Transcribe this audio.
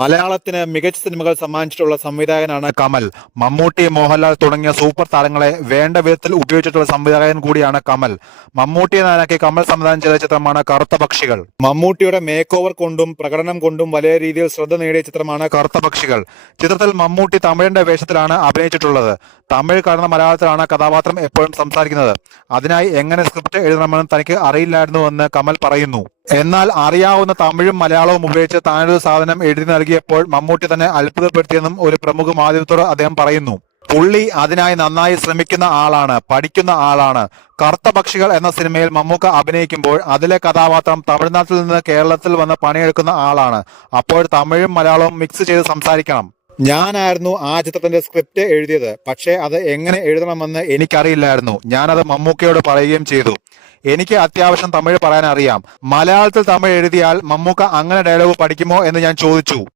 മലയാളത്തിന് മികച്ച സിനിമകൾ സമ്മാനിച്ചിട്ടുള്ള സംവിധായകനാണ് കമൽ. മമ്മൂട്ടി, മോഹൻലാൽ തുടങ്ങിയ സൂപ്പർ താരങ്ങളെ വേണ്ട വിധത്തിൽ ഉപയോഗിച്ചിട്ടുള്ള സംവിധായകൻ കൂടിയാണ് കമൽ. മമ്മൂട്ടിയെ നായകനാക്കി കമൽ സംവിധാനം ചെയ്ത ചിത്രമാണ് കറുത്ത പക്ഷികൾ. മമ്മൂട്ടിയുടെ മേക്ക് ഓവർ കൊണ്ടും പ്രകടനം കൊണ്ടും വലിയ രീതിയിൽ ശ്രദ്ധ നേടിയ ചിത്രമാണ് കറുത്ത പക്ഷികൾ. ചിത്രത്തിൽ മമ്മൂട്ടി തമിഴിന്റെ വേഷത്തിലാണ് അഭിനയിച്ചിട്ടുള്ളത്. തമിഴ് കലർന്ന മലയാളത്തിലാണ് കഥാപാത്രം എപ്പോഴും സംസാരിക്കുന്നത്. അതിനായി എങ്ങനെ സ്ക്രിപ്റ്റ് എഴുതണമെന്ന് തനിക്ക് അറിയില്ലായിരുന്നുവെന്ന് കമൽ പറയുന്നു. എന്നാൽ അറിയാവുന്ന തമിഴും മലയാളവും ഉപയോഗിച്ച് താനൊരു സാധനം എഴുതി നൽകിയപ്പോൾ മമ്മൂട്ടി തന്നെ അത്ഭുതപ്പെടുത്തിയെന്നും ഒരു പ്രമുഖ മാധ്യമത്തോട് അദ്ദേഹം പറയുന്നു. പുള്ളി അതിനായി നന്നായി ശ്രമിക്കുന്ന ആളാണ്, പഠിക്കുന്ന ആളാണ്. കറുത്ത പക്ഷികൾ എന്ന സിനിമയിൽ മമ്മൂക്ക അഭിനയിക്കുമ്പോൾ അതിലെ കഥാപാത്രം തമിഴ്നാട്ടിൽ നിന്ന് കേരളത്തിൽ വന്ന് പണിയെടുക്കുന്ന ആളാണ്. അപ്പോൾ തമിഴും മലയാളവും മിക്സ് ചെയ്ത് സംസാരിക്കണം. ഞാനായിരുന്നു ആ ചിത്രത്തിന്റെ സ്ക്രിപ്റ്റ് എഴുതിയത്. പക്ഷേ അത് എങ്ങനെ എഴുതണമെന്ന് എനിക്കറിയില്ലായിരുന്നു. ഞാനത് മമ്മൂക്കയോട് പറയുകയും ചെയ്തു. എനിക്ക് അത്യാവശ്യം തമിഴ് പറയാൻ അറിയാം. മലയാളത്തിൽ തമിഴ് എഴുതിയാൽ മമ്മൂക്ക അങ്ങനെ ഡയലോഗ് പഠിക്കുമോ എന്ന് ഞാൻ ചോദിച്ചു.